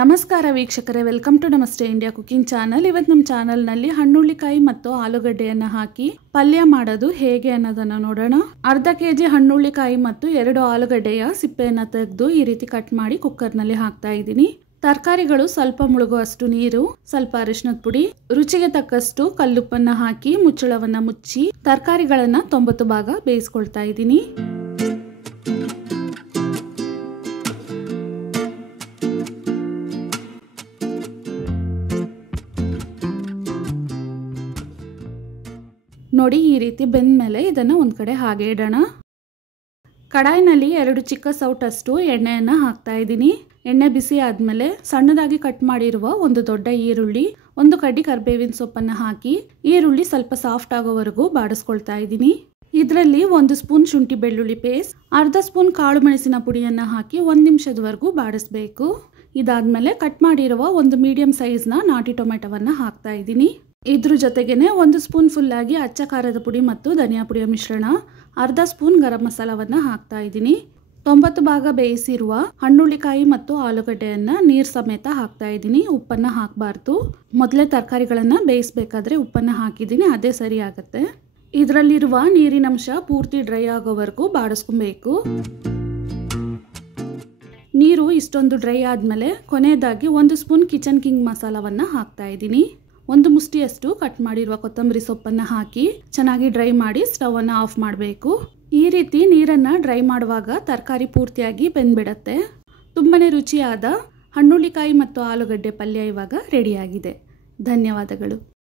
ನಮಸ್ಕಾರ ವೀಕ್ಷಕರೇ, welcome to ನಮಸ್ತೆ ಇಂಡಿಯಾ ಕುಕಿಂಗ್ ಚಾನಲ್. ಇವತ್ತು ನಮ್ಮ ಚಾನಲ್ನಲ್ಲಿ ಹಣ್ಣುಳ್ಳಿಕಾಯಿ ಮತ್ತು ಆಲೂಗಡ್ಡೆಯನ್ನು ಹಾಕಿ ಪಲ್ಯ ಮಾಡೋದು ಹೇಗೆ ಅನ್ನೋದನ್ನು ನೋಡೋಣ. ಅರ್ಧ ಕೆಜಿ ಹಣ್ಣುಳ್ಳಿಕಾಯಿ ಮತ್ತು 2 ಆಲೂಗಡ್ಡೆಯ ಸಿಪ್ಪೆಯನ್ನು ತೆಗೆದು ಈ ರೀತಿ ಕಟ್ ಮಾಡಿ ಕುಕ್ಕರ್ನಲ್ಲಿ ಹಾಕ್ತಾ ಇದ್ದೀನಿ. ತರಕಾರಿಗಳು ಸ್ವಲ್ಪ ಮುಳುಗುವಷ್ಟು ನೀರು, ಸ್ವಲ್ಪ ಅರಿಶಿನದ ಪುಡಿ, ರುಚಿಗೆ ತಕ್ಕಷ್ಟು ಕಲ್ಲುಪ್ಪನ್ನು ಹಾಕಿ ಮುಚ್ಚಳವನ್ನು ಮುಚ್ಚಿ ತರಕಾರಿಗಳನ್ನ 90 ಭಾಗ ಬೇಯಿಸ್ಕೊಳ್ತಾ ಇದ್ದೀನಿ. ನೋಡಿ, ಈ ರೀತಿ ಬೆಂದ ಮೇಲೆ ಇದನ್ನು ಒಂದು ಕಡೆ ಹಾಗೆ ಇಡೋಣ. ಕಡಾಯಿನಲ್ಲಿ 2 ಚಿಕ್ಕ ಸೌಟಷ್ಟು ಎಣ್ಣೆಯನ್ನು ಹಾಕ್ತಾ ಇದ್ದೀನಿ. ಎಣ್ಣೆ ಬಿಸಿ ಆದಮೇಲೆ ಸಣ್ಣದಾಗಿ ಕಟ್ ಮಾಡಿರುವ ಒಂದು ದೊಡ್ಡ ಈರುಳ್ಳಿ, 1 ಕಡ್ಡಿ ಕರಿಬೇವಿನ ಸೊಪ್ಪನ್ನು ಹಾಕಿ ಈರುಳ್ಳಿ ಸ್ವಲ್ಪ ಸಾಫ್ಟ್ ಆಗೋವರೆಗೂ ಬಾಡಿಸ್ಕೊಳ್ತಾ ಇದ್ದೀನಿ. ಇದರಲ್ಲಿ 1 ಸ್ಪೂನ್ ಶುಂಠಿ ಬೆಳ್ಳುಳ್ಳಿ ಪೇಸ್ಟ್, ಅರ್ಧ ಸ್ಪೂನ್ ಕಾಳು ಮೆಣಸಿನ ಪುಡಿಯನ್ನು ಹಾಕಿ 1 ನಿಮಿಷದವರೆಗೂ ಬಾಡಿಸ್ಬೇಕು. ಇದಾದ್ಮೇಲೆ ಕಟ್ ಮಾಡಿರುವ ಒಂದು ಮೀಡಿಯಂ ಸೈಜ್ನ ನಾಟಿ ಟೊಮೆಟೊವನ್ನು ಹಾಕ್ತಾ ಇದ್ದೀನಿ. ಇದ್ರ ಜೊತೆಗೇನೆ 1 ಸ್ಪೂನ್ ಫುಲ್ ಆಗಿ ಅಚ್ಚ ಖಾರದ ಪುಡಿ ಮತ್ತು ಧನಿಯಾ ಪುಡಿಯ ಮಿಶ್ರಣ, ಅರ್ಧ ಸ್ಪೂನ್ ಗರಂ ಮಸಾಲವನ್ನು ಹಾಕ್ತಾ ಇದ್ದೀನಿ. 90 ಭಾಗ ಬೇಯಿಸಿರುವ ಹಣ್ಣುಳ್ಳಿಕಾಯಿ ಮತ್ತು ಆಲೂಗಡ್ಡೆಯನ್ನು ನೀರು ಸಮೇತ ಹಾಕ್ತಾ ಇದ್ದೀನಿ. ಉಪ್ಪನ್ನು ಹಾಕಬಾರ್ದು. ಮೊದಲೇ ತರಕಾರಿಗಳನ್ನು ಬೇಯಿಸಬೇಕಾದ್ರೆ ಉಪ್ಪನ್ನು ಹಾಕಿದ್ದೀನಿ, ಅದೇ ಸರಿ ಆಗುತ್ತೆ. ಇದರಲ್ಲಿರುವ ನೀರಿನಂಶ ಪೂರ್ತಿ ಡ್ರೈ ಆಗೋವರೆಗೂ ಬಾಡಿಸ್ಕೊಬೇಕು. ನೀರು ಇಷ್ಟೊಂದು ಡ್ರೈ ಆದಮೇಲೆ ಕೊನೆಯದಾಗಿ 1 ಸ್ಪೂನ್ ಕಿಚನ್ ಕಿಂಗ್ ಮಸಾಲವನ್ನು ಹಾಕ್ತಾ ಇದ್ದೀನಿ. 1 ಮುಷ್ಟಿಯಷ್ಟು ಕಟ್ ಮಾಡಿರುವ ಕೊತ್ತಂಬರಿ ಸೊಪ್ಪನ್ನು ಹಾಕಿ ಚೆನ್ನಾಗಿ ಡ್ರೈ ಮಾಡಿ ಸ್ಟವ್ ಅನ್ನು ಆಫ್ ಮಾಡಬೇಕು. ಈ ರೀತಿ ನೀರನ್ನು ಡ್ರೈ ಮಾಡುವಾಗ ತರಕಾರಿ ಪೂರ್ತಿಯಾಗಿ ಬೆಂದ್ಬಿಡತ್ತೆ. ತುಂಬಾನೇ ರುಚಿಯಾದ ಹಣ್ಣುಳ್ಳಿಕಾಯಿ ಮತ್ತು ಆಲೂಗಡ್ಡೆ ಪಲ್ಯ ಇವಾಗ ರೆಡಿಯಾಗಿದೆ. ಧನ್ಯವಾದಗಳು.